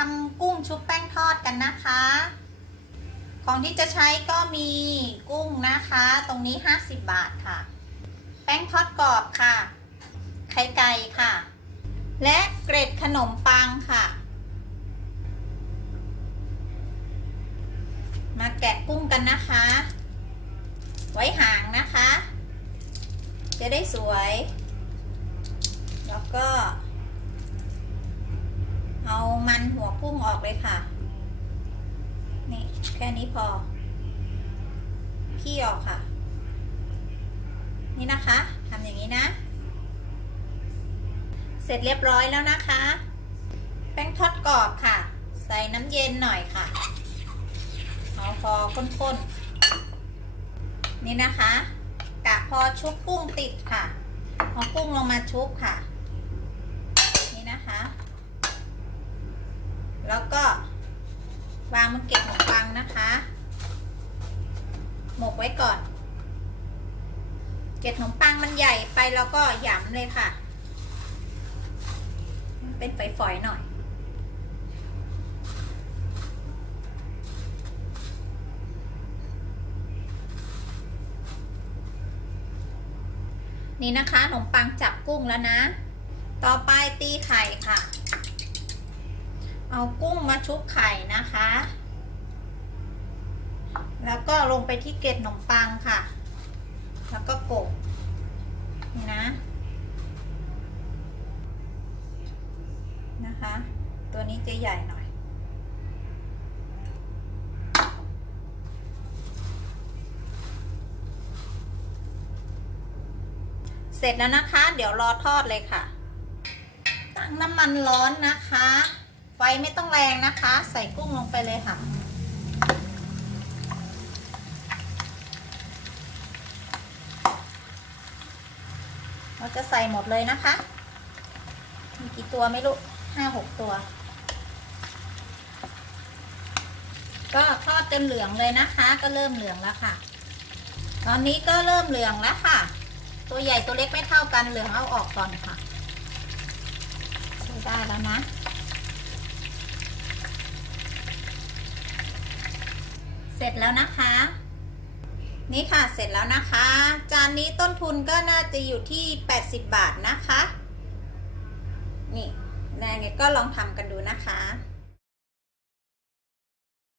ทำกุ้งชุบแป้งทอดกันนะคะ ของที่จะใช้ก็มีกุ้งนะคะ ตรงนี้ 50 บาทค่ะ แป้งทอดกรอบค่ะ ไข่ไก่ค่ะ และเกร็ดขนมปังค่ะ มาแกะกุ้งกันนะคะ ไว้หางนะคะ จะได้สวย แล้วก็ มันหัวกุ้งออกเลยค่ะ นี่แค่นี้พอขี้ออกค่ะ นี่นะคะทำอย่างนี้นะ เสร็จเรียบร้อยแล้วนะคะ แป้งทอดกรอบค่ะ ใส่น้ำเย็นหน่อยค่ะเอาพอข้นๆ นี่นะคะกะพอชุบกุ้งติดค่ะเอากุ้งลงมาชุบค่ะ นี่นะคะ แล้วก็วางมันเก็บขนมปังนะคะ หมกไว้ก่อน เกล็ดขนมปังมันใหญ่ไปแล้วก็หยำเลยค่ะ เป็นฝอยๆหน่อย นี่นะคะขนมปังจับกุ้งแล้วนะ ต่อไปตีไข่ค่ะ เอากุ้งมาชุบไข่นะคะ แล้วก็ลงไปที่เกล็ดขนมปังค่ะ แล้วก็กบนี่นะ นะคะ ตัวนี้จะใหญ่หน่อย เสร็จแล้วนะคะ เดี๋ยวรอทอดเลยค่ะ ตั้งน้ำมันร้อนนะคะ ไฟไม่ต้องแรงนะคะ ใส่กุ้งลงไปเลยค่ะเราจะใส่หมดเลยนะคะ มีกี่ตัวไม่รู้ห้าหกตัว ก็ทอดจนเหลืองเลยนะคะ ก็เริ่มเหลืองแล้วค่ะ ตอนนี้ก็เริ่มเหลืองแล้วค่ะ ตัวใหญ่ตัวเล็กไม่เท่ากันเหลืองเอาออกก่อนค่ะใช้ได้แล้วนะ เส ร็จแล้วนะคะ นี่ค่ะเสร็จแล้วนะคะ จานนี้ต้นทุนก็น่าจะอยู่ที่ 80 บาทนะคะ นี่นายก็ลองทำกันดูนะคะ